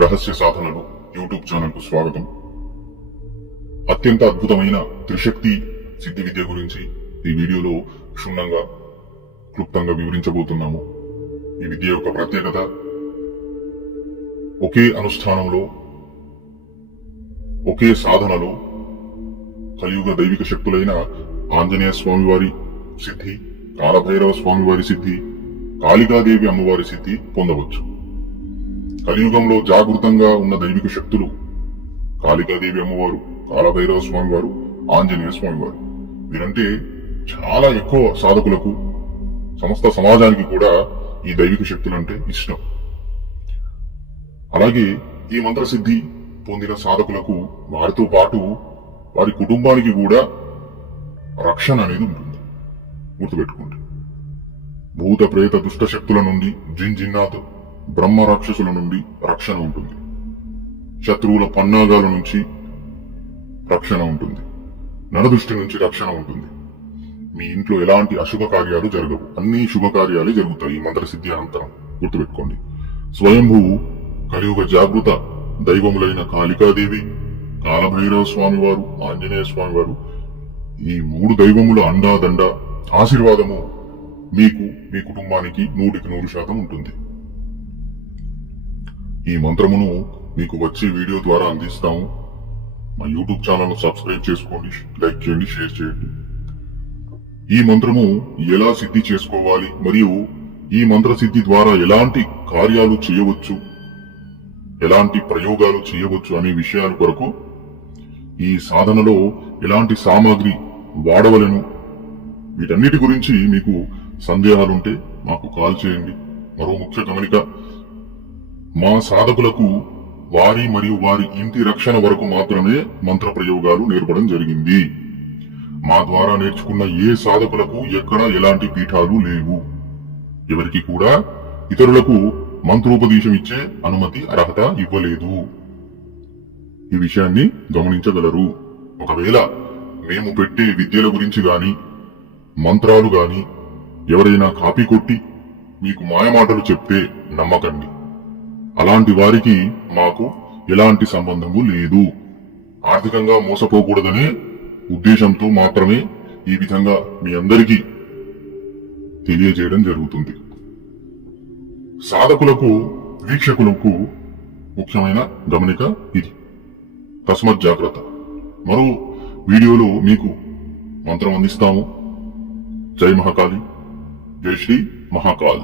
రహస్య సాధనలు YouTube channel కు స్వాగతం. అత్యంత అద్భుతమైన త్రిశక్తి సిద్ధి విద్య గురించి ఈ వీడియోలో క్షుణ్ణంగా క్లుప్తంగా వివరించబోతున్నాము. ఈ విద్య యొక్క ప్రత్యేకత, ఒకే అనుష్ఠానంలో ఒకే సాధనలో కలియుగ దైవిక శక్తులైన ఆంజనేయ స్వామి వారి సిద్ధి, కాలభైరవ స్వామి వారి సిద్ధి, కాళికాదేవి అమ్మవారి సిద్ధి పొందవచ్చు. కలియుగంలో జాగృతంగా ఉన్న దైవిక శక్తులు కాళికాదేవి అమ్మవారు, కాలభైరవ స్వామి వారు, ఆంజనేయ స్వామి వారు. వీరంటే చాలా ఎక్కువ సాధకులకు, సమస్త సమాజానికి కూడా ఈ దైవిక శక్తులంటే ఇష్టం. అలాగే ఈ మంత్రసిద్ధి పొందిన సాధకులకు వారితో పాటు వారి కుటుంబానికి కూడా రక్షణ అనేది ఉంటుంది. గుర్తుపెట్టుకోండి. భూత ప్రేత దుష్ట శక్తుల నుండి, జిన్నాత్ బ్రహ్మ రాక్షసుల నుండి రక్షణ ఉంటుంది. శత్రువుల పన్నాగాల నుంచి రక్షణ ఉంటుంది. నరదృష్టి నుంచి రక్షణ ఉంటుంది. మీ ఇంట్లో ఎలాంటి అశుభ కార్యాలు జరగవు, అన్ని శుభకార్యాలే జరుగుతాయి ఈ మంత్రసిద్ధి అనంతరం. గుర్తుపెట్టుకోండి. స్వయంభువు కలియుగ జాగృత దైవములైన కాళికాదేవి, కాలభైరవ స్వామి వారు, ఆంజనేయ స్వామి వారు, ఈ మూడు దైవముల అండాదండ ఆశీర్వాదము మీకు, మీ కుటుంబానికి 100% ఉంటుంది. ఈ మంత్రమును మీకు వచ్చే వీడియో ద్వారా అందిస్తాము. మా యూట్యూబ్ ఛానల్ సబ్స్క్రైబ్ చేసుకోండి, లైక్ చేయండి, షేర్ చేయండి. ఈ మంత్రము ఎలా సిద్ధి చేసుకోవాలి మరియు ఈ మంత్ర సిద్ధి ద్వారా ఎలాంటి కార్యాలు చేయవచ్చు, ఎలాంటి ప్రయోగాలు చేయవచ్చు అనే విషయాల కొరకు, ఈ సాధనలో ఎలాంటి సామాగ్రి వాడవలను, వీటన్నిటి గురించి మీకు సందేహాలుంటే మాకు కాల్ చేయండి. మరో ముఖ్య గమనిక, మా సాధకులకు వారి మరియు వారి ఇంటి రక్షణ వరకు మాత్రమే మంత్ర ప్రయోగాలు నేర్పడం జరిగింది. మా ద్వారా నేర్చుకున్న ఏ సాధకులకు ఎక్కడా ఎలాంటి పీఠాలు లేవు. ఎవరికి కూడా ఇతరులకు మంత్రోపదేశం ఇచ్చే అనుమతి, అర్హత ఇవ్వలేదు. ఈ విషయాన్ని గమనించగలరు. ఒకవేళ మేము పెట్టే విద్యల గురించి గాని, మంత్రాలు గాని ఎవరైనా కాపీ కొట్టి మీకు మాయమాటలు చెప్తే నమ్మకండి. అలాంటి వారికి మాకు ఎలాంటి సంబంధము లేదు. ఆర్థికంగా మోసపోకూడదనే ఉద్దేశంతో మాత్రమే ఈ విధంగా మీ అందరికీ తెలియజేయడం జరుగుతుంది. సాధకులకు, వీక్షకులకు ముఖ్యమైన గమనిక ఇది. తస్మత్ జాగ్రత్త. మరో వీడియోలో మీకు మంత్రం అందిస్తాము. జై మహాకాళి, జై శ్రీ మహాకాళ్.